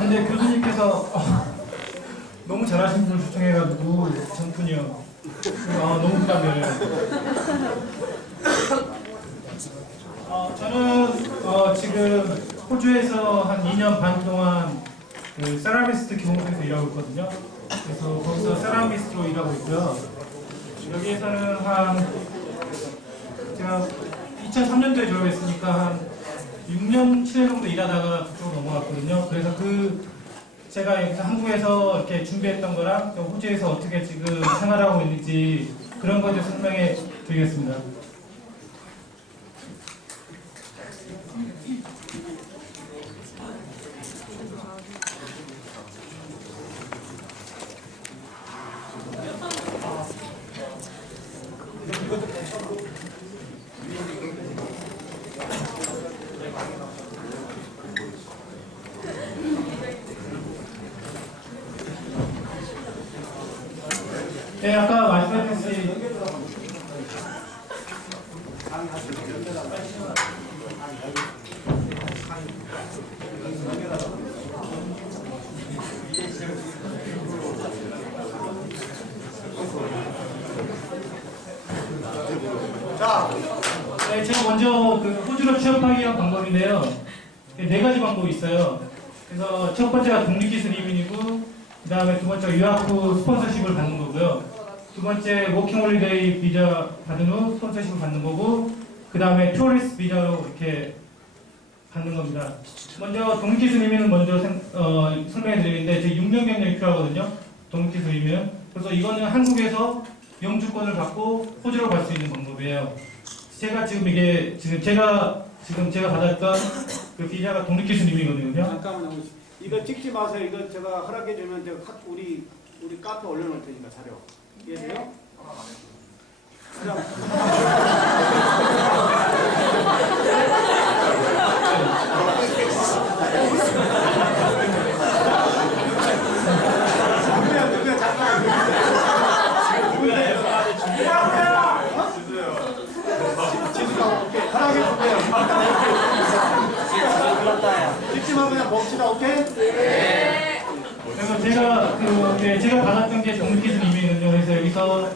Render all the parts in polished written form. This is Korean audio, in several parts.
근데 교수님께서 너무 잘하시는 분을 추천해가지고 전푼이요. 너무 부담되네요. 저는 지금 호주에서 한 2년 반 동안 그 세라미스트 기공소에서 일하고 있거든요. 그래서 거기서 세라미스트로 일하고 있고요. 여기에서는 제가 2003년도에 졸업했으니까 한 6년, 7년 정도 일하다가 그쪽으로 넘어갔거든요. 그래서 제가 여기서 한국에서 이렇게 준비했던 거랑 호주에서 어떻게 지금 생활하고 있는지 그런 것에 대해서 설명해 드리겠습니다. 네, 아까 말씀하셨듯이 네, 제가 먼저 그 호주로 취업하기 위한 방법인데요. 네 가지 방법이 있어요. 그래서 첫 번째가 독립기술 이민이고, 그 다음에 두 번째가 유학 후 스폰서십을 받는 거고요. 두 번째 워킹홀리데이 비자 받은 후 스폰서십을 받는 거고, 그 다음에 투어리스트 비자로 이렇게 받는 겁니다. 먼저 독립기술 이민은 먼저 설명해 드리는데, 제 6년 경력이 필요하거든요. 독립기술 이민은. 그래서 이거는 한국에서 영주권을 받고 호주로 갈 수 있는 방법이에요. 제가 받았던 그 비자가 독립기술 이민이거든요. 잠깐만요. 이거 찍지 마세요. 이거 제가 허락해주면 제가 우리 카페 올려놓을 테니까 자료. 이해돼요? 찍지 마 그냥 봅시다. 오케이? 네. 그래서 제가 받았던 게 독립기술 이민이거든요. 그래서 여기서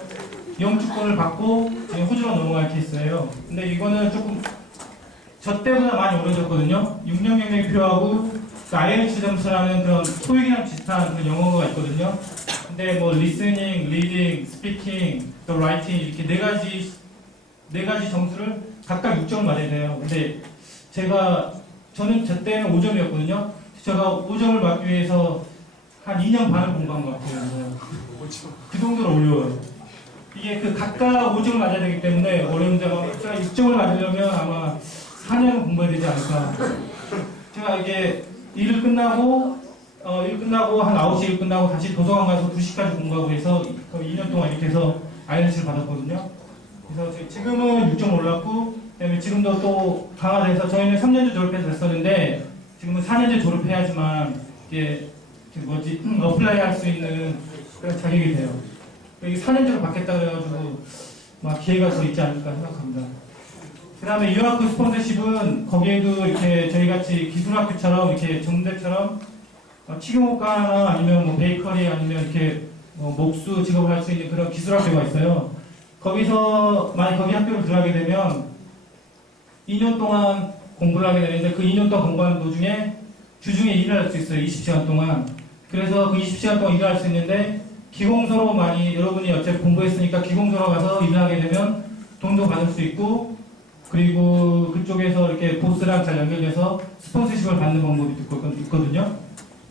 영주권을 받고 지금 호주로 넘어갈 케이스예요. 근데 이거는 조금 저 때보다 많이 어려졌거든요. 6년 경력이 필요하고 그 IELTS 점수라는 그런 토익이랑 비슷한 그런 영어가 있거든요. 근데 뭐 listening, reading, speaking, 또 writing 이렇게 네 가지 점수를 각각 6점을 맞아야 돼요. 근데 저는 저 때는 5점이었거든요. 제가 5점을 받기 위해서 한 2년 반을 공부한 것 같아요. 그 정도로 어려워요. 이게 각각 5점을 맞아야 되기 때문에 어려운데 제가 6점을 맞으려면 아마 4년은 공부해야 되지 않을까. 제가 이게 일 끝나고 한 9시에 일 끝나고 다시 도서관 가서 2시까지 공부하고 해서 거의 2년 동안 이렇게 해서 IELTS를 받았거든요. 그래서 지금은 6점 올랐고, 그다음에 지금도 또 강화돼서 저희는 3년제 졸업해서 됐었는데 지금은 4년제 졸업해야지만 이게 어플라이 할 수 있는 그런 자격이 돼요. 이게 4년제로 받겠다 그래가지고 기회가 더 있지 않을까 생각합니다. 그 다음에 유학 후 스폰서십은 거기에도 이렇게 저희같이 기술학교처럼 이렇게 정대처럼 튀김옷가나 아니면 베이커리 아니면 이렇게 목수 직업을 할 수 있는 그런 기술학교가 있어요. 만약 거기 학교를 들어가게 되면 2년 동안 공부를 하게 되는데 그 2년 동안 공부하는 도중에 주중에 일을 할 수 있어요. 20시간 동안. 그래서 그 20시간 동안 일을 할 수 있는데 기공소로 여러분이 어차피 공부했으니까 기공소로 가서 일을 하게 되면 돈도 받을 수 있고, 그리고 그쪽에서 이렇게 보스랑 잘 연결돼서 스폰서십을 받는 방법이 있거든요.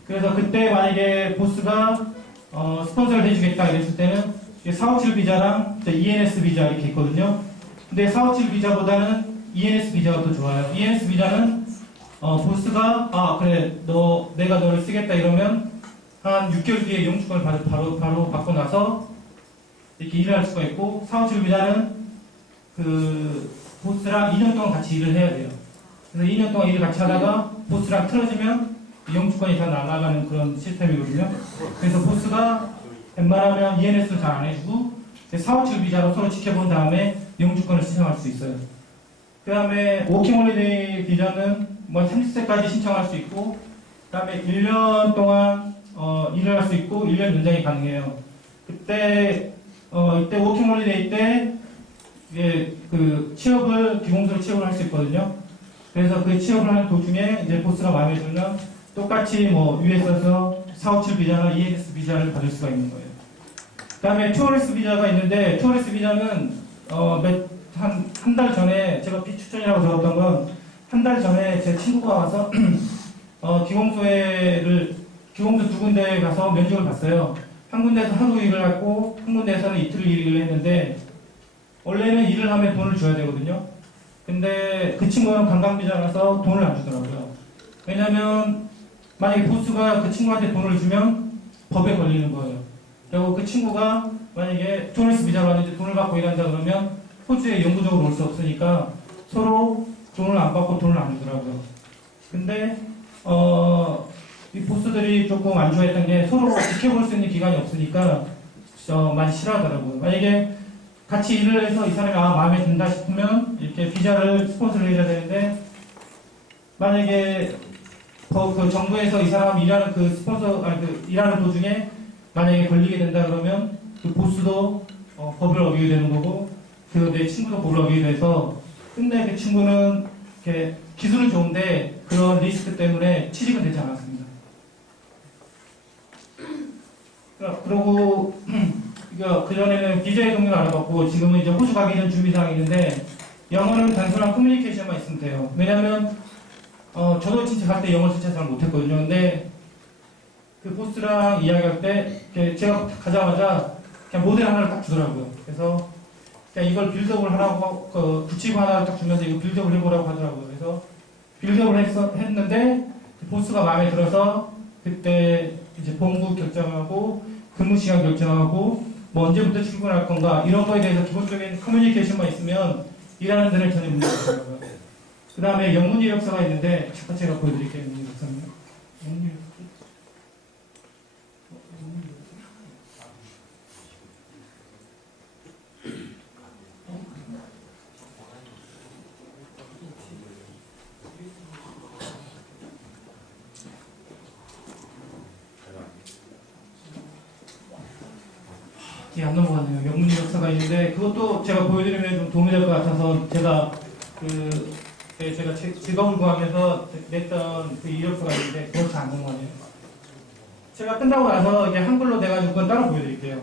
그래서 그때 만약에 보스가 스폰서를 해주겠다 이랬을 때는 457 비자랑 ENS 비자 이렇게 있거든요. 근데 457 비자보다는 ENS 비자가 더 좋아요. ENS 비자는 보스가 그래 내가 너를 쓰겠다 이러면 한 6개월 뒤에 영주권을 바로 받고 나서 이렇게 일을 할 수가 있고, 457 비자는 그 보스랑 2년 동안 같이 일을 해야 돼요. 그래서 2년 동안 일을 같이 하다가 보스랑 틀어지면 영주권이 다 날아가는 그런 시스템이거든요. 그래서 보스가 웬만하면 ENS를 잘 안 해주고 457 비자로 서로 지켜본 다음에 영주권을 신청할 수 있어요. 그 다음에 워킹홀리데이 비자는 30세까지 신청할 수 있고, 그다음에 1년 동안 일을 할 수 있고 1년 연장이 가능해요. 그때 이때 워킹홀리데이 때 이게 그 취업을 기공소로 취업을 할 수 있거든요. 그래서 그 취업을 하는 도중에 이제 보스가 마음에 들면 똑같이 뭐 US에서 457 비자나 EAS 비자를 받을 수가 있는 거예요. 그다음에 투어리스트 비자가 있는데 투어리스트 비자는 한 달 전에 제가 비추천이라고 적었던 건 한 달 전에 제 친구가 와서 기공소 두 군데에 가서 면접을 봤어요. 한 군데에서 하루 일을 하고 한 군데에서는 이틀 일을 했는데 원래는 일을 하면 돈을 줘야 되거든요. 근데 그 친구는 관광비자라서 돈을 안 주더라고요. 왜냐면 만약에 보스가 그 친구한테 돈을 주면 법에 걸리는 거예요. 그리고 그 친구가 만약에 투어리스트 비자로 왔는데 돈을 받고 일한다 그러면 호주에 영구적으로 올 수 없으니까 서로 돈을 안 받고 돈을 안 주더라고요. 근데 이 보스들이 조금 안 좋아했던 게 서로 지켜볼 수 있는 기간이 없으니까 많이 싫어하더라고요. 만약에 같이 일을 해서 이 사람이 마음에 든다 싶으면 이렇게 비자를 스폰서를 해야 되는데 만약에 그 정부에서 이 사람이 일하는 일하는 도중에 만약에 걸리게 된다 그러면 그 보스도 법을 어기게 되는 거고 그 내 친구도 법을 어기게 돼서 근데 그 친구는 이렇게 기술은 좋은데 그런 리스크 때문에 취직은 되지 않았습니다. 그리고 그전에는 비자의 종류를 알아봤고 지금은 이제 호주 가기 전 준비사항이 있는데 영어는 단순한 커뮤니케이션만 있으면 돼요. 왜냐면 저도 진짜 갈 때 영어 진짜 잘 못했거든요. 근데 그 보스랑 이야기할 때 제가 가자마자 그냥 모델 하나를 딱 주더라고요. 그래서 그냥 이걸 빌드업을 하라고 붙이고 하나를 딱 주면서 이거 빌드업을 해보라고 하더라고요. 그래서 빌드업을 했는데 그 보스가 마음에 들어서 그때 이제 본부 결정하고 근무 시간 결정하고 뭐 언제부터 출근할 건가 이런 거에 대해서 기본적인 커뮤니케이션만 있으면 일하는 데는 전혀 문제가 없더라고요. 그 다음에 영문 이력서가 있는데 잠깐 제가 보여드릴게요. 영문 이력서는. 영문 이력서. 안 넘어가네요. 영문 이력서가 있는데 그것도 제가 보여드리면 좀 도움이 될 것 같아서 제가 제가 직업을 구하면서 냈던 그 이력서가 있는데 그것도 안 넘어가네요. 제가 끝나고 나서 이게 한글로 돼가지고 그건 따로 보여드릴게요.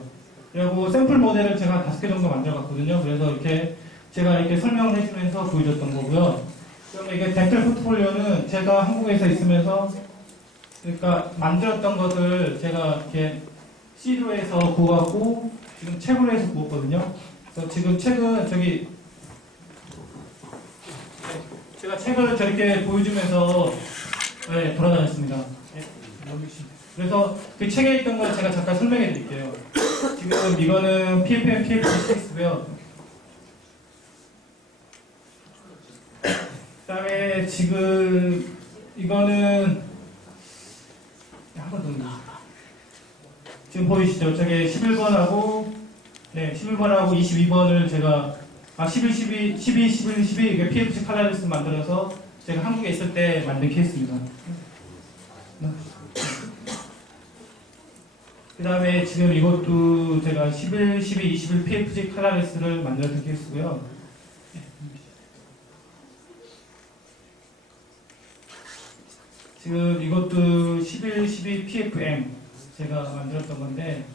그리고 샘플 모델을 제가 5개 정도 만들어봤거든요. 그래서 이렇게 제가 이렇게 설명을 해주면서 보여줬던 거고요. 그러면 이게 덴탈 포트폴리오는 제가 한국에서 있으면서 그러니까 만들었던 것을 제가 이렇게 C로 해서 구하고 지금 책으로 해서 구웠거든요. 그래서 지금 책은 제가 책을 저렇게 보여주면서 돌아다녔습니다. 그래서 그 책에 있던 걸 제가 잠깐 설명해 드릴게요. 지금 이거는 PFM, PFG 텍스트고요. 그 다음에 지금 이거는 한 번 더. 지금 보이시죠? 저게 11번하고 11번하고 22번을 제가 11, 11 이게 PFC 칼라리스 만들어서 제가 한국에 있을 때 만든 케이스입니다. 그 다음에 지금 이것도 제가 11, 12, 21 PFC 칼라리스를 만들었던 케이스고요. 지금 이것도 11, 12 PFM 제가 만들었던 건데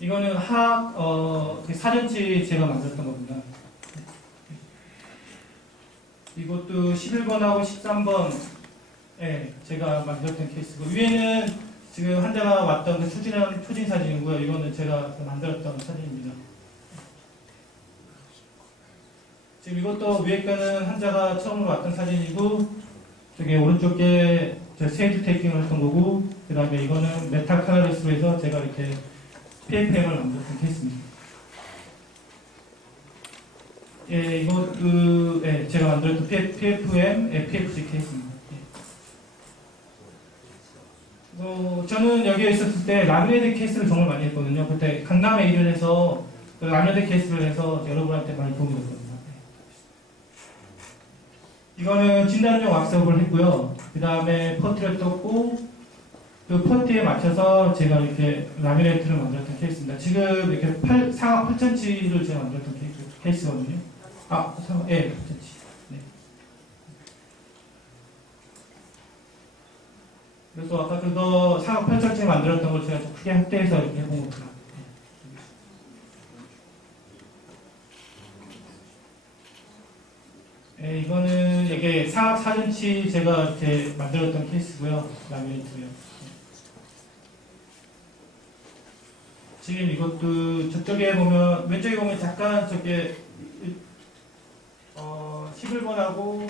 이거는 그 사전치 제가 만들었던 겁니다. 이것도 11번하고 13번 제가 만들었던 케이스고 위에는 지금 환자가 왔던 그 추진 사진이고요. 이거는 제가 만들었던 사진입니다. 지금 이것도 위에 거는 환자가 처음으로 왔던 사진이고 저기 오른쪽 게 세이드 테이킹을 했던 거고 그 다음에 이거는 메탈 칼라리스로 해서 제가 이렇게 PFM을 만들었던 케이스입니다. 이것도 제가 만들었던 PFM, PFG 케이스입니다. 저는 여기에 있었을 때 라미네이드 케이스를 정말 많이 했거든요. 그때 강남에 일을 해서 그 라미네이드 케이스를 해서 여러분한테 많이 도움이 됐거든요. 이거는 진단용 왁스업을 했고요. 그 다음에 퍼트를 떴고, 그 퍼트에 맞춰서 제가 이렇게 라미네이트를 만들었던 케이스입니다. 지금 이렇게 사각 8cm를 제가 만들었던 케이스거든요. 예, 8cm. 네. 그래서 아까 그거 사각 8cm 만들었던 걸 제가 좀 크게 확대해서 이렇게 해본 겁니다. 네, 이거는 이게 사각 4cm 제가 이렇게 만들었던 케이스고요. 라미네이트요. 지금 이것도 저쪽에 보면 왼쪽에 보면 잠깐 저게 11번하고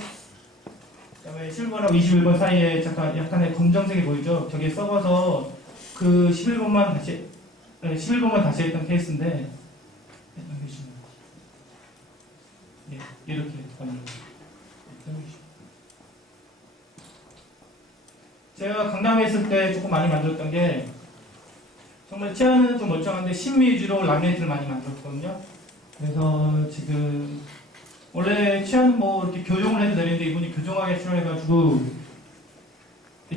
그다음에 11번하고 21번 사이에 잠깐 약간의 검정색이 보이죠? 저게 썩어서 그 11번만 다시 11번만 다시 했던 케이스인데 네, 이렇게 제가 강남에 있을 때 조금 많이 만들었던 게 정말 치아는 좀 멀쩡한데 심미 위주로 라미네이트를 많이 만들었거든요. 그래서 지금 원래 치아는 뭐 이렇게 교정을 해도 되는데 이분이 교정하기 싫어해가지고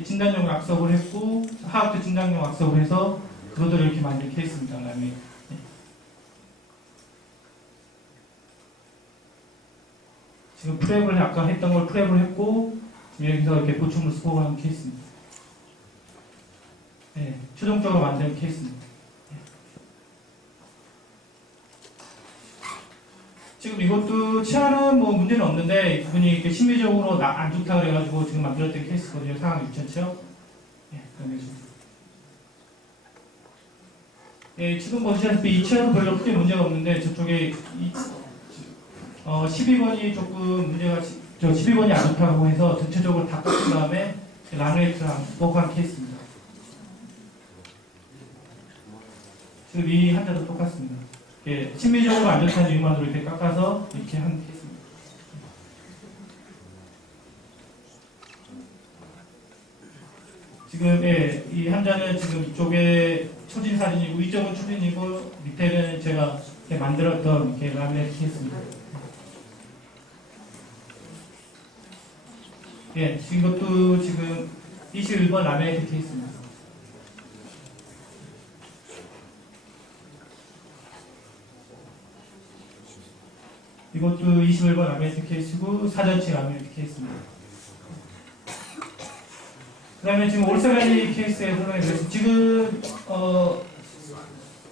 진단용 왁스업을 했고 하악도 진단용 왁스업을 해서 그것들을 이렇게 만든 케이스입니다. 라미네이트. 네. 지금 프랩을 아까 했던 걸 프랩을 했고 지금 여기서 이렇게 보충을 수복을 한 케이스입니다. 네, 최종적으로 만든 케이스입니다. 네. 지금 이것도 치아는 뭐 문제는 없는데 그분이 이렇게 심리적으로 안 좋다 그래가지고 지금 만들었던 케이스거든요. 상황 6천치요. 네, 네, 지금 보시다시피 이 치아도 별로 크게 문제가 없는데 저쪽에 12번이 조금 문제가 12번이 안 좋다고 해서 전체적으로 다 깎은 다음에 라미네이트랑 복한 케이스입니다. 지금 이 환자도 똑같습니다. 심리적으로 안 좋다는 이유만으로 이렇게 깎아서 이렇게 한 케이스입니다. 지금 이 환자는 지금 이쪽에 초진 사진이고 이쪽은 초진이고 밑에는 제가 이렇게 만들었던 이렇게 라미네이트 케이스입니다. 예, 이것도 지금 21번 라미네이트 케이스입니다. 이것도 21번 라미네이트 케이스고 사전치 라미네이트 케이스입니다. 그 다음에 지금 올사라니 케이스에 설명해 드렸습니다. 지금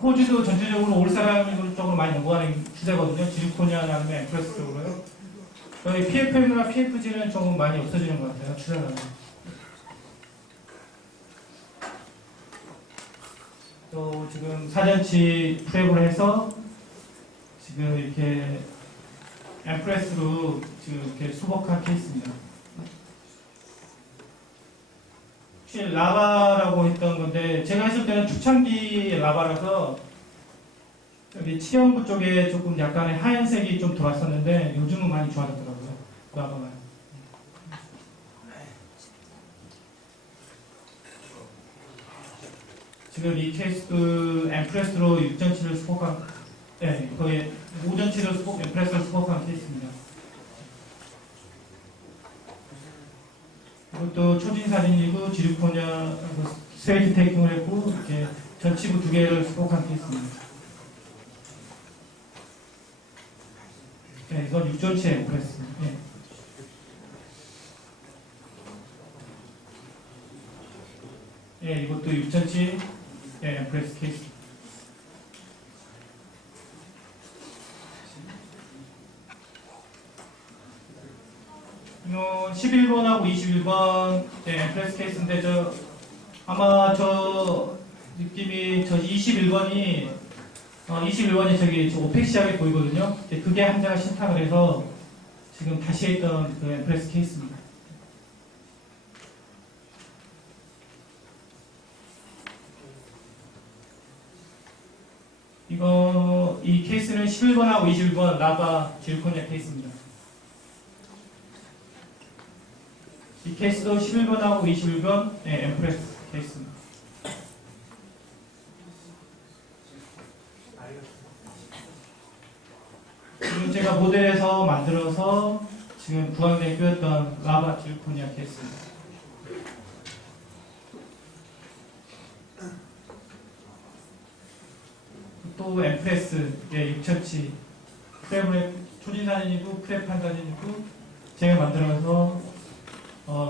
호주도 전체적으로 올사라니 쪽으로 많이 연구하는 추세거든요. 지르코니아 아니면 앰프레스 쪽으로요. 저희 PFM이나 PFG는 조금 많이 없어지는 것 같아요. 추세가. 또 지금 사전치 프랩을 해서 지금 이렇게 앰프레스로 지금 이렇게 수복한 케이스입니다. 혹시 라바라고 했던 건데 제가 했을 때는 초창기 라바라서 여기 치형부 쪽에 조금 약간의 하얀색이 좀 들어왔었는데 요즘은 많이 좋아졌더라고요. 라바가. 지금 이 케이스도 앰프레스로 6전치를 수복한 거의 5전치를 앰프레스로 수복한 케이스입니다. 이것도 초진 사진이고 지르코니아 스웨이트 테이킹을 했고 이렇게 전치부 2개를 수복한 케이스입니다. 네, 이건 6전치 앰프레스. 네. 예, 이것도 6전치 앰프레스 케이스. 이건 11번하고 21번 앰프레스 케이스인데 아마 저 느낌이 21번이 저기 오펙시하게 보이거든요. 그게 환자가 신탁을 해서 지금 다시 했던 그 앰프레스 케이스입니다. 이 케이스는 11번하고 21번 라바 지르코니아 케이스입니다. 이 케이스도 11번하고 21번 앰프레스 케이스입니다. 지금 제가 모델에서 만들어서 지금 부항대에 꿰었던 라바 지르코니아 케이스입니다. 또 엠프레스의 6천치 프랩의 초진사진이고 프랩한 사진이고 제가 만들어서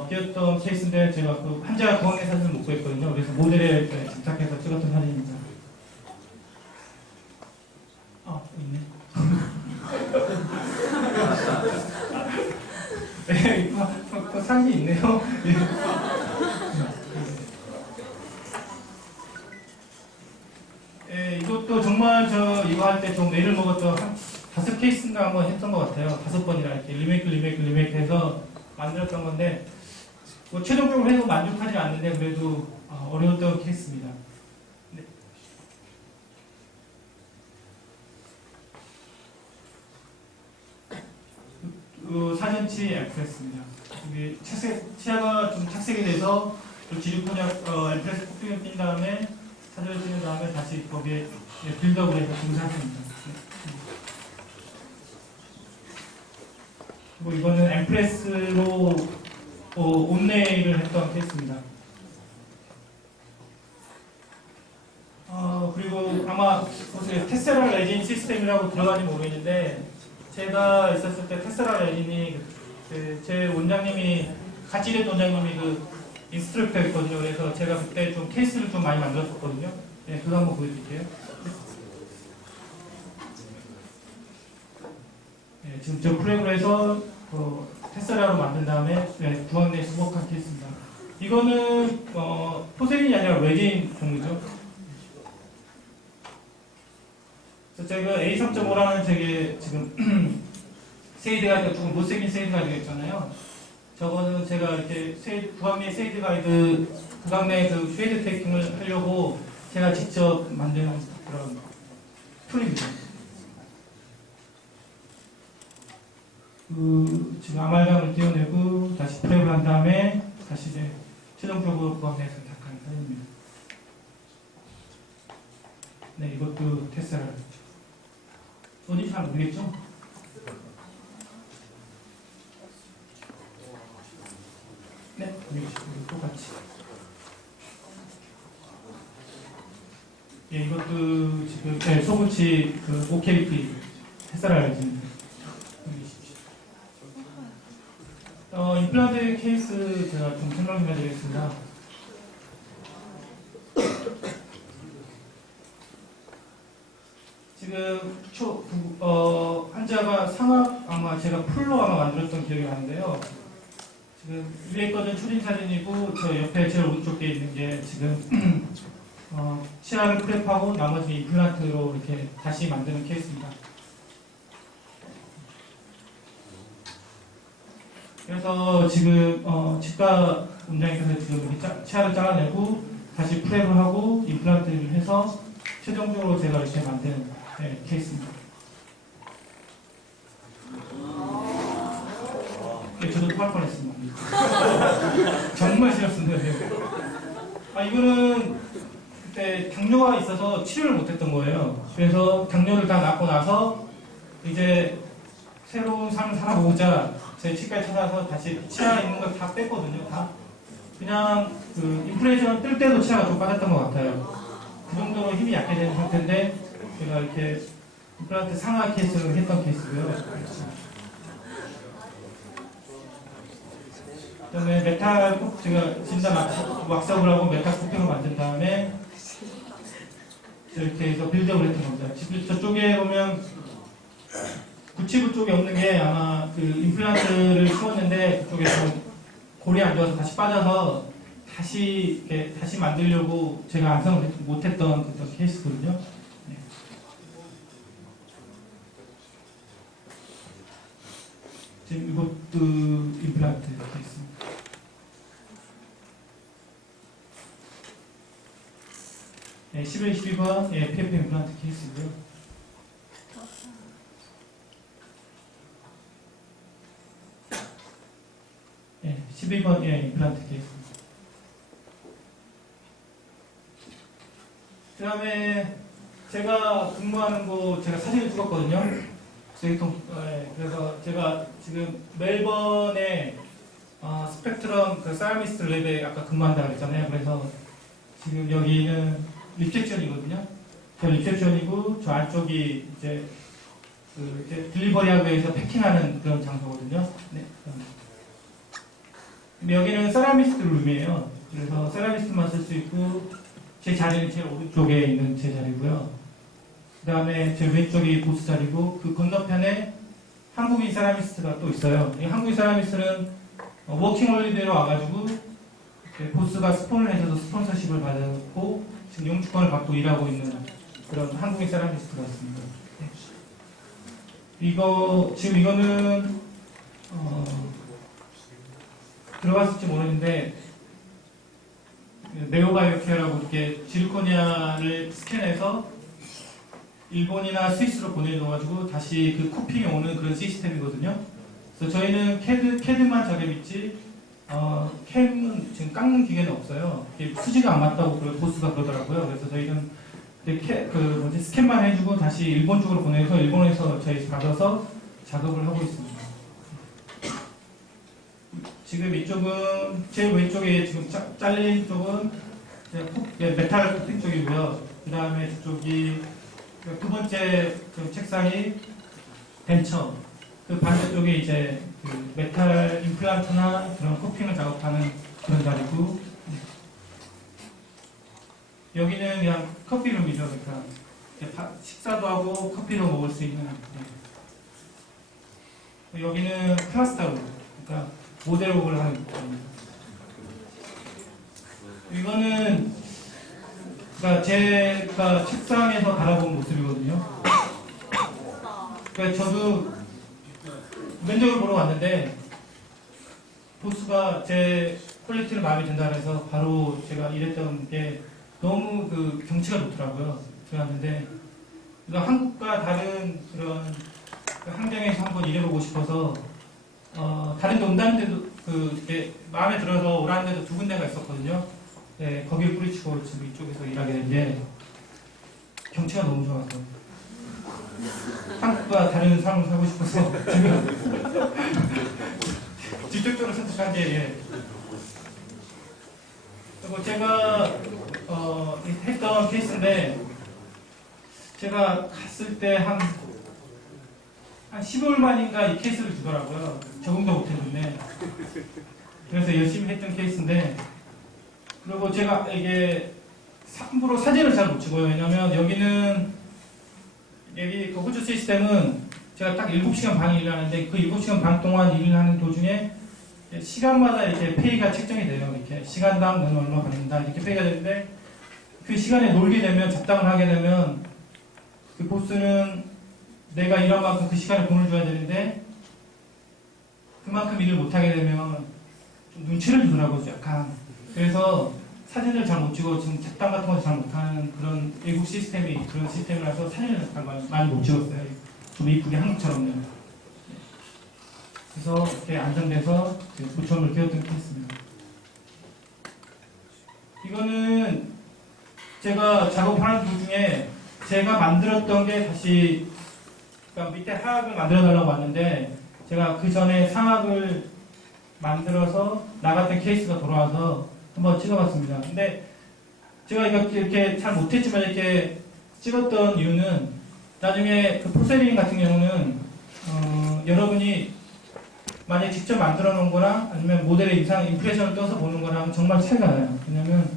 끼웠던 케이스인데 제가 그 환자 부항내 사진을 못 구했거든요. 그래서 모델에 집착해서 찍었던 사진입니다. 있네. 네, 사진이 있네요. 예, 이것도 정말 저 이거 할 때 좀 애를 먹었던 한 5케이스인가 한번 했던 것 같아요. 5번이나 이렇게 리메이크 해서 만들었던 건데 뭐 최종적으로 해도 만족하지 않는데 그래도 어려웠던 케이스입니다. 네. 사전치 엠프레스입니다. 이게 치아가 좀 착색이 돼서 지르코니아 엠프레스 코팅을 띈 다음에 사진을 찍은 다음에 다시 거기에 빌드업을 해서 준 사진입니다. 그리고 이거는 엠프레스로 온레이를 했던 케이스입니다. 그리고 아마 보세요. 테세라 레진 시스템이라고 들어가는지 모르겠는데 제가 있었을 때 테세라 레진이 제 원장님이 같이 일했던 원장님이 그 인스트럭터였거든요. 그래서 제가 그때 좀 케이스를 좀 많이 만들었었거든요. 네, 그거 한번 보여드릴게요. 네, 지금 저 프랩을 해서 테세라로 만든 다음에 부항내 수복한 케이스입니다. 이거는 포세린이 아니라 레진 종류죠. 제가 A3.5라는 되게 지금 세이드 조금 못생긴 세이드 가이드가 있잖아요. 저거는 제가 이렇게 부항내 세이드 가이드 부항내 그 쉐이드 테이킹을 하려고 제가 직접 만든 그런 툴입니다. 지금 아말감을 띄워내고 다시 프랩을 한 다음에 다시 이제 최종적으로 부항내에서 닦아낸 사진입니다. 네, 이것도 테스라. 어디 잘 모르겠죠? 네, 똑같이. 예, 이것도 지금 소부치 그 오케리피 테스라입니다. 임플란트 케이스 제가 좀 설명 좀 해드리겠습니다. 지금 환자가 상악 아마 제가 풀로 아마 만들었던 기억이 나는데요. 지금 위에 거는 초진 사진이고 저 옆에 제일 오른쪽에 있는 게 지금 치아를 프랩하고 나머지 임플란트로 이렇게 다시 만드는 케이스입니다. 그래서 지금 치과 원장님께서 지금 치아를 잘라내고 다시 프랩을 하고 임플란트를 해서 최종적으로 제가 이렇게 만든 케이스입니다. 네, 저도 토할 뻔했습니다. 정말 싫었습니다. 이거는 그때 당뇨가 있어서 치료를 못했던 거예요. 그래서 당뇨를 다 낫고 나서 이제 새로운 삶을 살아보고자 제 치과에 찾아서 다시 치아 있는 걸 다 뺐거든요. 다 그냥 그 인플레이션 뜰 때도 치아가 좀 빠졌던 것 같아요. 그 정도로 힘이 약해진 상태인데 제가 이렇게 임플란트 상하 케이스를 했던 케이스고요. 그다음에 메탈 제가 진단 왁스업을 하고 메탈 코팅을 만든 다음에 이렇게 해서 빌드업을 했던 겁니다. 지금 저쪽에 보면 구치부 쪽에 없는 게 아마 그 임플란트를 키웠는데 그쪽에서 골이 안 좋아서 다시 빠져서 다시 만들려고 제가 완성을 못했던 그런 케이스거든요. 네. 지금 이것도 임플란트 케이스입니다. 네, 11, 12번 PF 임플란트 케이스고요. 네, 12번 임플란트 케이스입니다. 그 다음에 제가 근무하는 곳 제가 사진을 찍었거든요. 그래서 제가 지금 멜번에 스펙트럼 그 사이미스트 랩에 아까 근무한다고 했잖아요. 그래서 지금 여기는 리셉션이거든요. 저 리셉션이고 저 안쪽이 이제 그 이제 딜리버리하기 위해서 패킹하는 그런 장소거든요. 네. 여기는 세라미스트 룸이에요. 그래서 세라미스트만 쓸 수 있고 제 자리는 제일 오른쪽에 있는 제 자리고요. 그 다음에 제 왼쪽이 보스 자리고 그 건너편에 한국인 세라미스트가 또 있어요. 이 한국인 세라미스트는 워킹 홀리데이로 와가지고 보스가 스폰을 해줘서 스폰서십을 받았고 지금 영주권을 받고 일하고 있는 그런 한국인 세라미스트가 있습니다. 지금 이거는 들어갔을지 모르는데 네오바이오케어라고 이렇게 지르코니아를 스캔해서 일본이나 스위스로 보내줘가지고 다시 그 코핑이 오는 그런 시스템이거든요. 그래서 저희는 캐드만 작업있지 캠은 지금 깎는 기계는 없어요. 수지가 안 맞다고 보스가 그러더라고요. 그래서 저희는 스캔만 해주고 다시 일본 쪽으로 보내서 일본에서 저희 받아서 작업을 하고 있습니다. 지금 이쪽은 제일 왼쪽에 지금 잘린 쪽은 메탈 코팅 쪽이고요. 그 다음에 저쪽이 두 번째 그 책상이 벤처, 그 반대쪽에 이제 그 메탈 임플란트나 그런 코팅을 작업하는 그런 자리고, 여기는 그냥 커피룸이죠. 그러니까 식사도 하고 커피도 먹을 수 있는. 여기는 클러스터룸, 그러니까 모델업을 하는 겁니다. 이거는 그러니까 제가 책상에서 바라본 모습이거든요. 그러니까 저도 면접을 보러 왔는데 보스가 제 퀄리티를 마음에 든다 해서 바로 제가 일했던 게 너무 그 경치가 좋더라고요. 들어갔는데 한국과 다른 그런 환경에서 한번 일해보고 싶어서 다른 데 온다는 데도 이렇게 마음에 들어서 오라는 데도 두 군데가 있었거든요. 네, 거기를 뿌리치고 지금 이쪽에서 일하게 된 게 경치가 너무 좋아서 한국과 다른 삶을 살고 싶어서 지금 직접적으로 선택한 게 그리고 제가 했던 케이스인데 제가 갔을 때 한 15일 만인가 이 케이스를 주더라고요. 적응도 못했는데 그래서 열심히 했던 케이스인데 그리고 제가 이게 함부로 사진을 잘 못 찍어요. 왜냐면 여기 그 호주 시스템은 제가 딱 7시간 반 일을 하는데 그 7시간 반 동안 일을 하는 도중에 시간마다 이렇게 페이가 책정이 돼요. 이렇게 시간당 너는 얼마 받는다 이렇게 페이가 되는데 그 시간에 놀게 되면 잡담을 하게 되면 그 보스는 내가 일한 만큼 그 시간에 돈을 줘야 되는데 그만큼 일을 못하게 되면 좀 눈치를 주더라고요. 약간. 그래서 사진을 잘 못 찍어 지금 잡담 같은 거 잘 못하는 그런 외국 시스템이 그런 시스템이라서 사진을 많이 못 찍었어요. 좀 이쁘게 한국처럼요. 그래서 이렇게 안정돼서 보청을 끼웠던 케이스입니다. 이거는 제가 작업하는 도중에 제가 만들었던 게 다시 그러니까 밑에 하악을 만들어 달라고 왔는데 제가 그 전에 상악을 만들어서 나갔던 케이스가 돌아와서 한번 찍어봤습니다. 근데 제가 이렇게 잘 못했지만 이렇게 찍었던 이유는 나중에 그 포세린 같은 경우는 여러분이 만약에 직접 만들어 놓은 거랑 아니면 모델의 임프레션을 떠서 보는 거랑 정말 차이가 나요. 왜냐면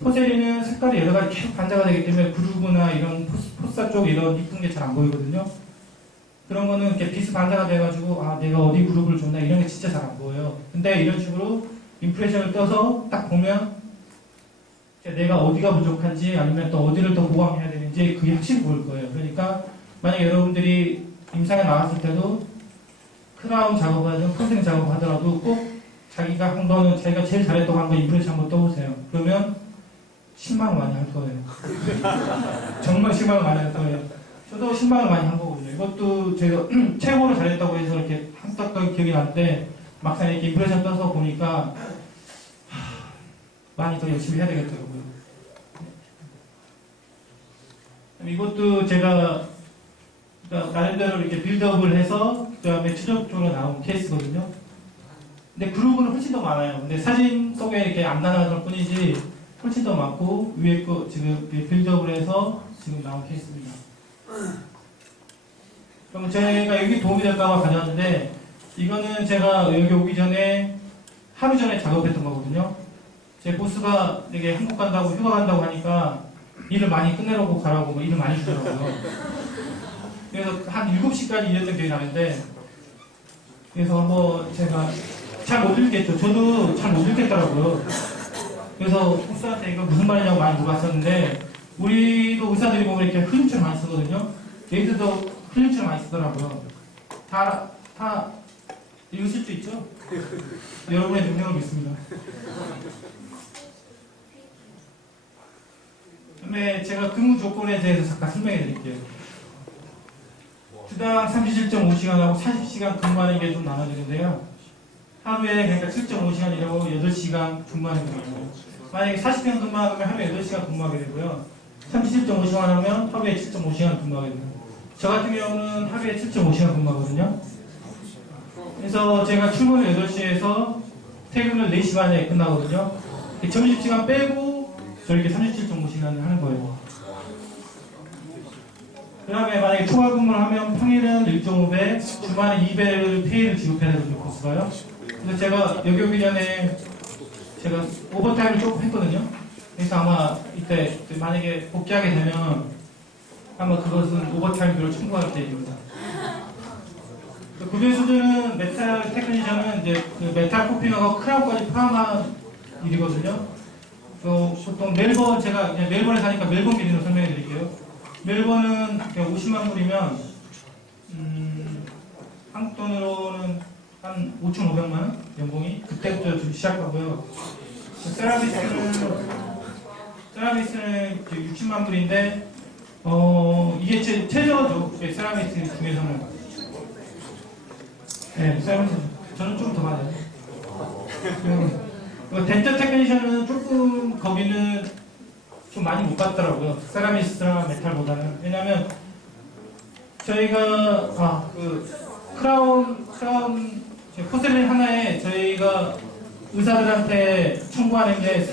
포세린은 색깔이 여러 가지 계속 반사가 되기 때문에 그루브나 이런 포사 쪽 이런 이쁜 게 잘 안 보이거든요. 그런 거는 이렇게 비스 반사가 돼가지고 아 내가 어디 그룹을 줬나 이런 게 진짜 잘 안 보여요. 근데 이런 식으로 임프레션을 떠서 딱 보면 내가 어디가 부족한지 아니면 또 어디를 더 보강해야 되는지 그게 확실히 보일 거예요. 그러니까 만약에 여러분들이 임상에 나왔을 때도 크라운 작업하든 컨생 작업하더라도 꼭 자기가 한 거는 자기가 제일 잘했다고 한 거 임프레션 한번 떠보세요. 그러면 실망을 많이 할 거예요. 정말 실망을 많이 할 거예요. 저도 실망을 많이 한 거거든요. 이것도 제가 최고로 잘했다고 해서 이렇게 한떡한 기억이 나는데 막상 이렇게 임프레션 떠서 보니까 많이 더 열심히 해야 되겠더라고요. 이것도 제가 그러니까 나름대로 이렇게 빌드업을 해서 그 다음에 최종적으로 나온 케이스거든요. 근데 그룹은 훨씬 더 많아요. 근데 사진 속에 이렇게 안 나타날 뿐이지 훨씬 더 많고 위에 거 지금 빌드업을 해서 지금 나온 케이스입니다. 그럼 제가 여기 도움이 될까봐 가져왔는데 이거는 제가 여기 오기 전에 하루 전에 작업했던 거거든요. 제 보스가 되게 한국 간다고 휴가 간다고 하니까 일을 많이 끝내려고 가라고 뭐 일을 많이 주더라고요. 그래서 한 7시까지 일했던 기억이 나는데 그래서 한번 제가 잘 못 읽겠죠. 저도 잘 못 읽겠더라고요. 그래서 보스한테 이거 무슨 말이냐고 많이 물어봤었는데 우리도 의사들이 보면 이렇게 흘림줄 많이 쓰거든요. 얘들도 흘림줄 많이 쓰더라고요. 다 읽으실 수 있죠? 여러분의 능력을 믿습니다. 그다음에 제가 근무 조건에 대해서 잠깐 설명해 드릴게요. 주당 37.5시간하고 40시간 근무하는 게 좀 나눠지는데요. 하루에 그러니까 7.5시간이라고 8시간 근무하는 거예요. 만약에 40시간 근무하면 하루에 8시간 근무하게 되고요. 37.5시간 하면 하루에 7.5시간 근무하게 돼요. 저 같은 경우는 하루에 7.5시간 근무하거든요. 그래서 제가 출근을 8시에서 퇴근을 4시 반에 끝나거든요. 점심시간 빼고 저렇게 37.5시간을 하는 거예요. 그 다음에 만약에 초과 근무를 하면 평일은 1.5배, 주말에 2배를 페이를 지급해야 되거든요, 보스가요. 그래서 제가 여기 오기 전에 제가 오버타임을 조금 했거든요. 그래서 아마 이때 만약에 복귀하게 되면 아마 그것은 오버타임으로 청구할 때입니다. 급여 수준은 메탈 테크니션은 이제 그 메탈 코핑하고 크라운까지 포함한 일이거든요. 보통 멜번, 제가 그냥 멜번에 사니까 멜번 기준으로 설명해 드릴게요. 멜번은 50만 불이면 한국 돈으로는 한 5,500만원 연봉이 그때부터 좀 시작하고요. 세라미스는 60만 불인데 이게 제 최저죠. 세라미스 중에서는. 네, 세라미스 저는 좀 더 받아요. 덴탈 테크니션은 조금 거기는 좀 많이 못 받더라고요. 세라미스나 메탈보다는. 왜냐면 저희가 크라운 포셀린 하나에 저희가 의사들한테 청구하는 게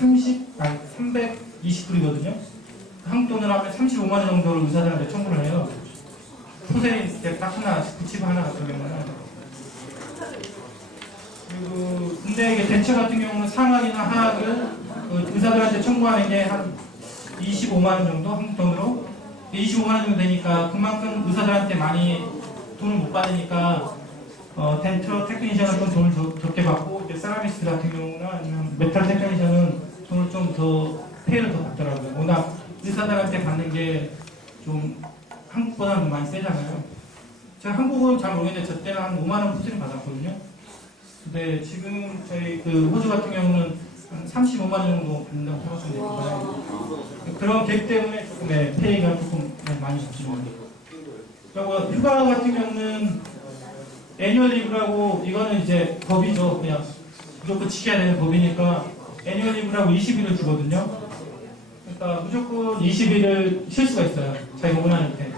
320불이거든요. 한국 돈으로 하면 35만 원 정도를 의사들한테 청구를 해요. 포셀린 딱 하나, 붙이고 하나 같은 경우는. 그리고 근데 이게 덴처 같은 경우는 상악이나 하악을 의사들한테 청구하는 게 한 25만 원 정도 한국 돈으로 25만 원 정도 되니까 그만큼 의사들한테 많이 돈을 못 받으니까 덴처 테크니션은 좀 돈을 적게 받고 이제 세라미스트 같은 경우나 아니면 메탈 테크니션은 돈을 좀 더 페이를 더 받더라고요. 워낙 의사들한테 받는 게 좀 한국보다는 많이 세잖아요. 제가 한국은 잘 모르겠는데 저 때는 한 5만 원 수준을 받았거든요. 근데 지금 저희 호주 같은 경우는 한 35만 원 정도 받는다고 생각하면 되니까 그런 갭 때문에 조금 페이가 조금 많이 적습니다. 그리고 휴가 같은 경우는 애니얼 리브라고 이거는 이제 법이죠. 그냥 무조건 지켜야 되는 법이니까 애니얼 리브라고 20일을 주거든요. 그러니까 무조건 20일을 쉴 수가 있어요. 자기가 원하는 때.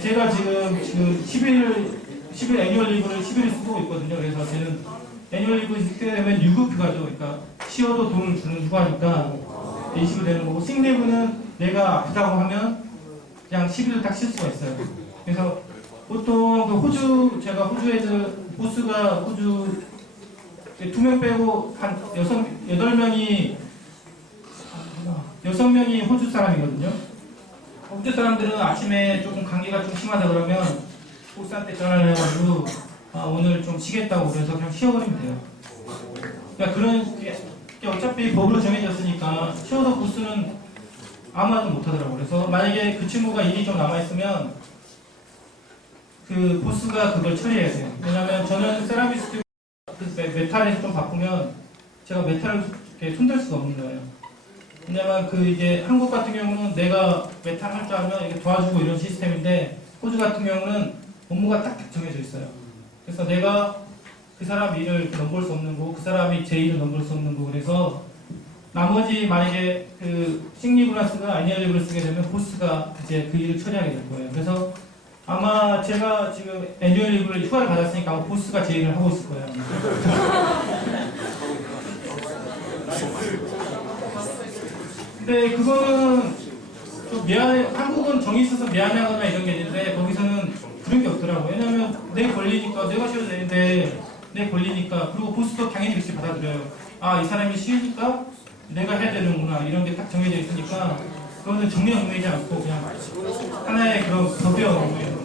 제가 지금 10일 애니얼 리브를 10일을 쓰고 있거든요. 그래서 저는 애니얼 리브 쓰게 되면 유급 휴가죠. 그러니까 쉬어도 돈을 주는 휴가니까 20일 되는 거고, 식리브는 내가 아프다고 하면 그냥 10일을 딱 쉴 수가 있어요. 그래서 보통 제가 호주 애들, 보스가 호주 2명 빼고 한 6명이 호주 사람이거든요. 호주 사람들은 아침에 조금 감기가 좀 심하다 그러면 보스한테 전화를 해가지고 오늘 좀 쉬겠다고 그래서 그냥 쉬어버리면 돼요. 그러니까 어차피 법으로 정해졌으니까 쉬어도 보스는 아무 말도 못하더라고요. 그래서 만약에 그 친구가 일이 좀 남아있으면 그 보스가 그걸 처리해야 돼요. 왜냐면 저는 세라미스트 메탈에서 좀 바꾸면 제가 메탈을 이렇게 손댈 수가 없는 거예요. 왜냐면 이제 한국 같은 경우는 내가 메탈 할 줄 알면 이렇게 도와주고 이런 시스템인데 호주 같은 경우는 업무가 딱 정해져 있어요. 그래서 내가 그 사람 일을 넘볼 수 없는 거고 그 사람이 제 일을 넘볼 수 없는 거고 그래서 나머지 만약에 식리브라스가 애니얼 리브를 쓰게 되면 보스가 이제 그 일을 처리하게 될 거예요. 그래서 아마 제가 지금 애니얼 리브를 휴가를 받았으니까 아마 보스가 제 일을 하고 있을 거예요. 근데 그거는 좀 한국은 정이 있어서 미안해하거나 이런 게 있는데 거기서는 그런 게 없더라고요. 왜냐면 내 권리니까 내가 쉬어도 되는데 내 권리니까. 그리고 보스도 당연히 그렇게 받아들여요. 아, 이 사람이 쉬니까 내가 해야 되는구나 이런 게 딱 정해져 있으니까 그거는 정리응매이지 않고 그냥 하나의 그런 법이어요.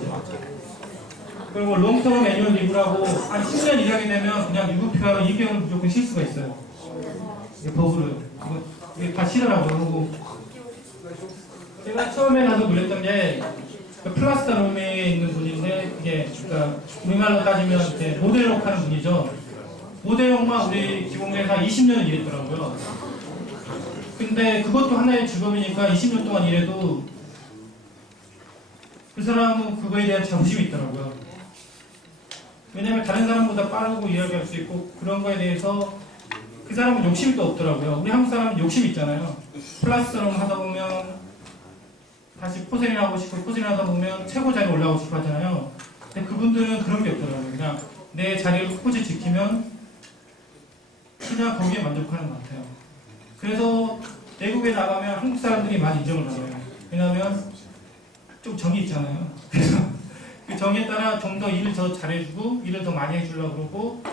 그리고 롱텀 애니얼 리브라고 한 10년 일하게 되면 그냥 유급휴가 2개월 무조건 쉴 수가 있어요. 법으로요. 이게 다 쉬더라고요. 그리고 제가 처음에 가서 놀랬던 게 플라스타 룸에 있는 분인데 이게 그러니까 우리말로 따지면 이제 모델록 하는 분이죠. 모델록만 우리 기공회사 20년을 일했더라고요. 근데 그것도 하나의 직업이니까 20년 동안 일해도 그 사람은 그거에 대한 자부심이 있더라고요. 왜냐면 다른 사람보다 빠르고 이야기할 수 있고 그런 거에 대해서 그 사람은 욕심이 또 없더라고요. 우리 한국 사람은 욕심이 있잖아요. 플라스처럼 하다 보면 다시 포세링 하고 싶고 포세링 하다 보면 최고 자리에 올라가고 싶어 하잖아요. 근데 그분들은 그런 게 없더라고요. 그냥 내 자리를 끝까지 지키면 그냥 거기에 만족하는 것 같아요. 그래서 외국에 나가면 한국 사람들이 많이 인정을 받아요. 왜냐하면 좀 정이 있잖아요. 그래서 그 정에 따라 좀 더 일을 더 잘해주고 일을 더 많이 해주려고 그러고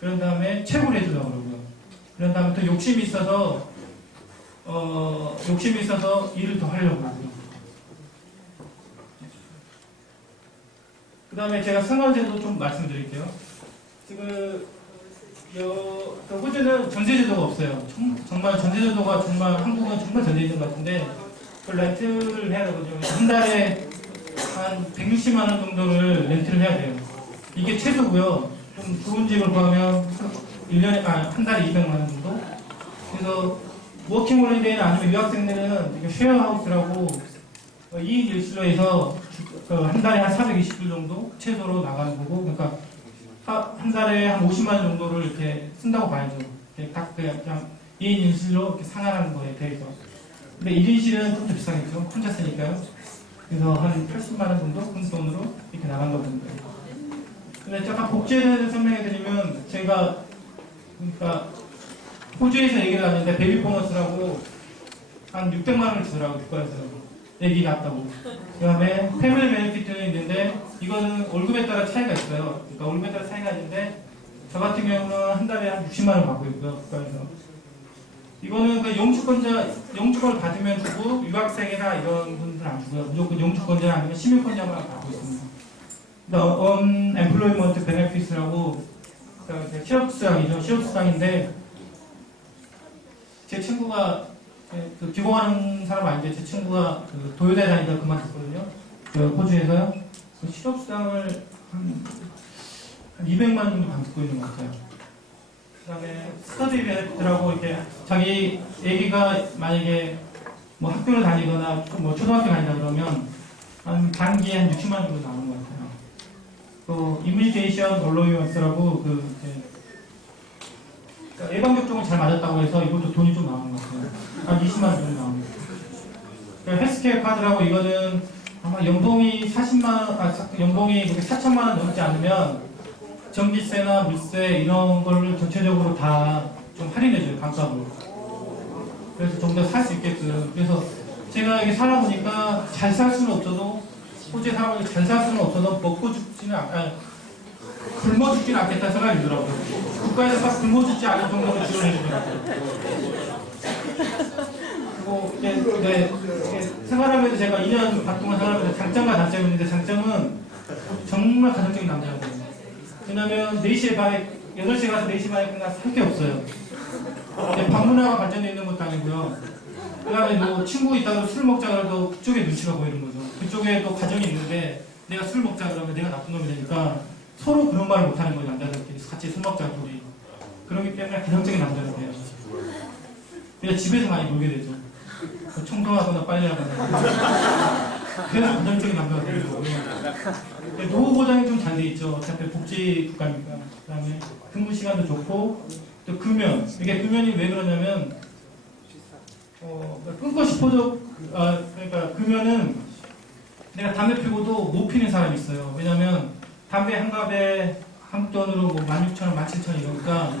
그런 다음에 최고를 해주려고 그러고요. 그런 다음에 또 욕심이 있어서 일을 더 하려고 그러고요. 그 다음에 제가 생활제도 좀 말씀드릴게요. 지금 호주는 전세제도가 없어요. 정말 전세제도가 정말 한국은 정말 전세 있는 것 같은데 그 렌트를 해야 되거든요. 한 달에 한 160만 원 정도를 렌트를 해야 돼요. 이게 최소고요. 좀 좋은 집을 구하면 한 달에 200만 원 정도. 그래서 워킹 홀리데이나 아니면 유학생들은 쉐어하우스라고 2인 1실로에서 한 달에 한 420불 정도 최소로 나가는 거고, 그러니까 한 달에 한 50만 원 정도를 이렇게 쓴다고 봐야죠. 이렇게 딱 그냥 2인 1실로 이렇게 상환하는 거에 대해서. 근데 1인실은 좀 더 비싸겠죠. 혼자 쓰니까요. 그래서 한 80만 원 정도 큰 돈으로 이렇게 나간다고 요 근데 잠깐 복지에 대해서 설명해드리면 제가 그러니까 호주에서 얘기를 하는데 베이비 보너스라고 한 600만 원을 주더라고요. 국가에서 얘기 났다고. 그 다음에 패밀리 베네피트는 있는데 이거는 월급에 따라 차이가 있어요. 그러니까 월급에 따라 차이가 있는데 저 같은 경우는 한 달에 한 60만 원 받고 있고요. 국가에서. 이거는 그 영주권을 받으면 주고 유학생이나 이런 분들은 안 주고요. 무조건 영주권자 아니면 시민권자만 받고 있습니다. Unemployment Benefits라고 실업수당이죠. 실업수당인데 제 친구가 그 기공하는 사람 아닌데 제 친구가 그 도요타에 다니다가 그만뒀거든요. 그 호주에서요. 그 실업수당을 한 200만 원 정도 받고 있는 것 같아요. 그 다음에 스터디 베네피트라고 이렇게 자기 애기가 만약에 뭐 학교를 다니거나 뭐 초등학교 다닌다 그러면 한 단기에 한 60만 원 정도 나오는 것 같아요. 또 이미그레이션 얼로이먼스라고 그러니까 예방접종을 잘 맞았다고 해서 이것도 돈이 좀 나오는 것 같아요. 한 20만 원 정도 나오는 것 같아요. 헬스케어 카드라고 이거는 아마 연봉이 4천만 원 넘지 않으면 전기세나 물세 이런 거를 전체적으로 다 좀 할인해줘요. 반값으로. 그래서 좀 더 살 수 있게끔. 그래서 제가 여기 살아보니까 잘 살 수는 없어도 호주에 살아보니까 잘 살 수는 없어도 먹고 죽지는 굶어 죽지는 않겠다는 생각이 들더라고요. 국가에서 딱 굶어 죽지 않을 정도로 지원해주더라고요. 그리고 이게 생활하면서 제가 2년 반 동안 생활하면서 장점과 단점이 있는데 장점은 정말 가정적인 남자거든요. 왜냐면 4시에 반에 8시에 가서 4시 반에 끝나서 할 게 없어요. 방문화가 발전되어 있는 것도 아니고요. 그 다음에 뭐 친구 있다가 술 먹자 그래도 그쪽에 눈치가 보이는 거죠. 그쪽에 또 가정이 있는데 내가 술 먹자 그러면 내가 나쁜 놈이 되니까 서로 그런 말을 못하는 거예요. 남자들끼리 같이 술 먹자 둘이. 그렇기 때문에 가정적인 남자가 돼요. 그래서 집에서 많이 놀게 되죠. 청소하거나 빨래하거나. 그래서 가정적인 남자가 되는 거고요. 노후 보장이 좀 잘 돼 있죠. 어차피 복지 국가니까. 그 다음에 근무 시간도 좋고 또 금연. 이게 금연이 왜 그러냐면 끊고 싶어도 그러니까 금연은 내가 담배 피고도 못 피는 사람이 있어요. 왜냐면 담배 한 갑에 한국 돈으로 뭐 16,000원, 17,000원 이러니까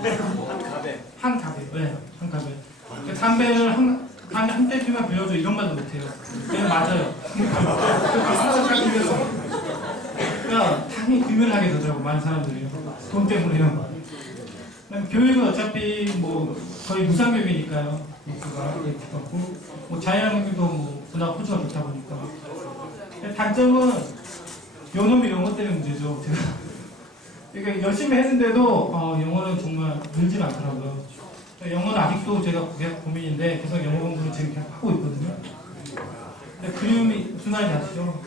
한 갑에 네, 한 갑에 담배를 한 대 피면 빌려줘 이런 말도 못해요. 그냥 맞아요. 그러니까 당연히 구매를 하게 되더라고 많은 사람들이요. 돈 때문에요. 교육은 어차피 뭐 거의 무상교육이니까요. 뭐 자연학교도 뭐 문화 호주가 좋다 보니까. 단점은 요놈이 영어 때문에 문제죠. 제가 그러니까 열심히 했는데도 영어는 정말 늘진 않더라고요. 영어는 아직도 제가 고민인데 계속 영어 공부를 지금 계속 하고 있거든요. 근데 그림이 무슨 말인지 아시죠?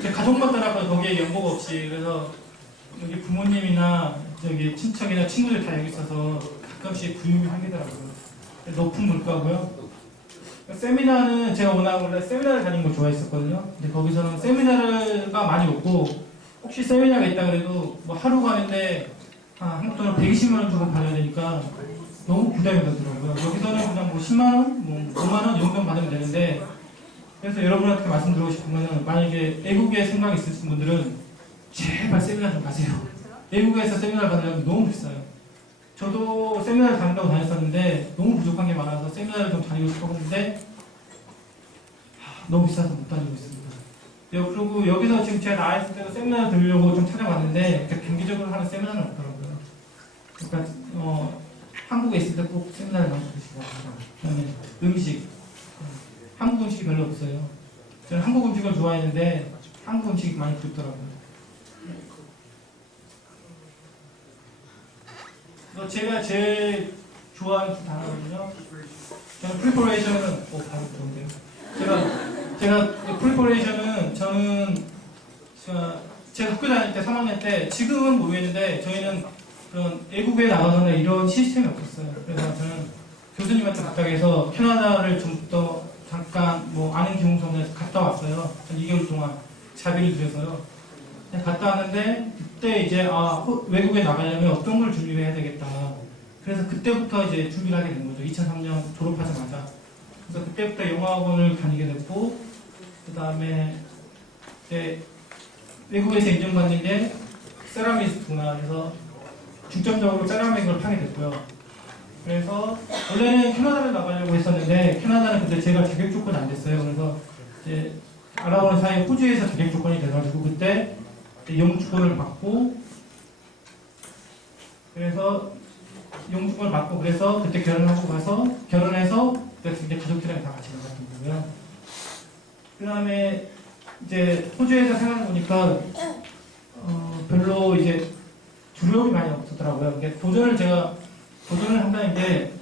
제 가족만 따라가 거기에 연고가 없이 그래서 여기 부모님이나 저기 친척이나 친구들 다 여기 있어서 가끔씩 구육이 생기더라고요. 높은 물가고요. 세미나는 제가 워낙 원래 세미나를 다니는 걸 좋아했었거든요. 근데 거기서는 세미나가 많이 없고 혹시 세미나가 있다 그래도 뭐 하루 가는데 한국 돈으로 120만 원 주고 받아야 되니까 너무 부담이 되더라고요. 여기서는 그냥 뭐 10만 원, 뭐 5만 원 이 정도만 받으면 되는데 그래서 여러분한테 말씀드리고 싶으면 만약에 외국에 생각이 있으신 분들은 제발 세미나 좀 가세요. 외국에서 세미나를 받으려면 너무 비싸요. 저도 세미나를 다닌다고 다녔었는데 너무 부족한 게 많아서 세미나를 좀 다니고 싶었는데 너무 비싸서 못 다니고 있습니다. 그리고 여기서 지금 제가 나와 있을 때도 세미나를 들으려고 좀 찾아봤는데 경기적으로 하는 세미나는 없더라고요. 그러니까 한국에 있을 때 꼭 세미나를 많이 들으시고 그다음에 음식 한국 음식이 별로 없어요. 저는 한국 음식을 좋아했는데 한국 음식이 많이 그립더라고요. 제가 제일 좋아하는 단어거든요. 저는 프리퍼레이션은 바로 좋은데요. 제가 프리퍼레이션은 저는 제가 학교 다닐 때 3학년 때 지금은 모르겠는데 저희는 그런 외국에 나가거나 이런 시스템이 없었어요. 그래서 저는 교수님한테 부탁해서 캐나다를 좀 더 잠깐 뭐 아는 기공소원에서 갔다 왔어요. 한 2개월 동안 자비를 들여서요. 갔다 왔는데 그때 이제 외국에 나가려면 어떤 걸 준비해야 되겠다. 그래서 그때부터 이제 준비를 하게 된 거죠. 2003년 졸업하자마자. 그래서 그때부터 영어학원을 다니게 됐고 그 다음에 이제 외국에서 인정받는 게 세라미스트구나. 그래서 중점적으로 세라믹을 파게 됐고요. 그래서 원래는 캐나다를 나가려고 했었는데 캐나다는 그때 제가 자격 조건이 안 됐어요. 그래서 이제 알아보는 사이에 호주에서 자격 조건이 돼가지고 그때 영주권을 받고 그래서 영주권을 받고 그래서 그때 결혼하고 가서 결혼해서 그래서 이제 가족들이랑 다 같이 나갔던 거고요. 그 다음에 이제 호주에서 생각해보니까 별로 이제 두려움이 많이 없었더라고요. 도전을 한다는 게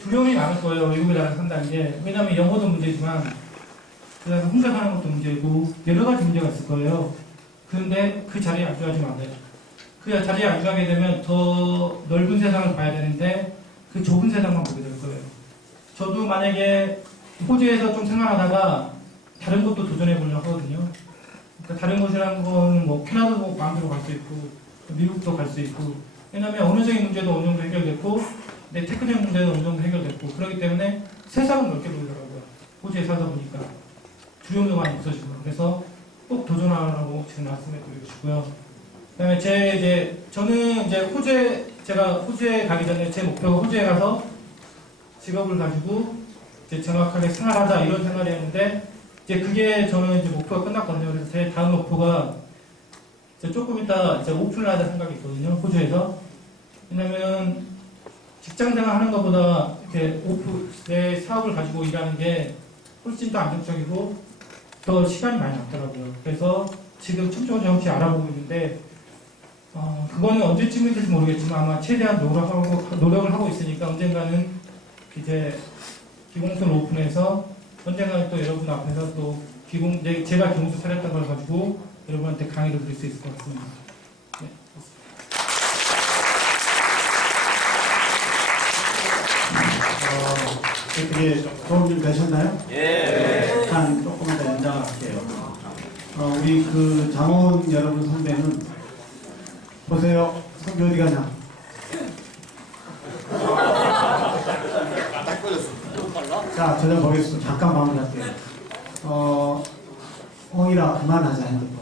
두려움이 많을 거예요. 외국에 나가서 산다는 게. 왜냐하면 영어도 문제지만 그다음에 혼자 사는 것도 문제고 여러 가지 문제가 있을 거예요. 그런데 그 자리에 안주하지 마세요. 그 자리에 안주하게 되면 더 넓은 세상을 봐야 되는데 그 좁은 세상만 보게 될 거예요. 저도 만약에 호주에서 좀 생활하다가 다른 곳도 도전해 보려고 하거든요. 그러니까 다른 곳이라는 건 뭐 캐나다도 마음대로 갈 수 있고 미국도 갈 수 있고 왜냐하면 언어적인 문제도 어느 정도 해결됐고 내 테크닉 문제도 어느 정도 해결됐고 그렇기 때문에 세상은 넓게 보이더라고요. 호주에 살다 보니까 두려움도 많이 없어지고 그래서 꼭 도전하라고 지금 말씀해 드리고 싶고요. 그다음에 저는 이제 제가 호주에 가기 전에 제 목표가 호주에 가서 직업을 가지고 이제 정확하게 생활하자 이런 생활이었는데 이제 그게 저는 이제 목표가 끝났거든요. 그래서 제 다음 목표가 이제 조금 이따 이제 오픈을 하자 생각이 있거든요. 호주에서. 왜냐면 직장생활 하는 것보다 이렇게 내 사업을 가지고 일하는 게 훨씬 더 안정적이고 더 시간이 많이 남더라고요. 그래서 지금 촘촘히 알아보고 있는데 그거는 언제쯤이 될지 모르겠지만 아마 최대한 노력을 하고 있으니까 언젠가는 이제 기공소를 오픈해서 언젠가는 또 여러분 앞에서 또 제가 기공소 차렸던 걸 가지고 여러분한테 강의를 드릴 수 있을 것 같습니다. 네. 어떻게 도움 좀 되셨나요? 예. 일단 조금만 더 연장을 할게요. 우리 그 장원 여러분 선배는 보세요. 선배 어디 가냐? 자, 저장 보겠습니다. 잠깐 마무리할게요. 홍일아, 그만하자, 핸드폰.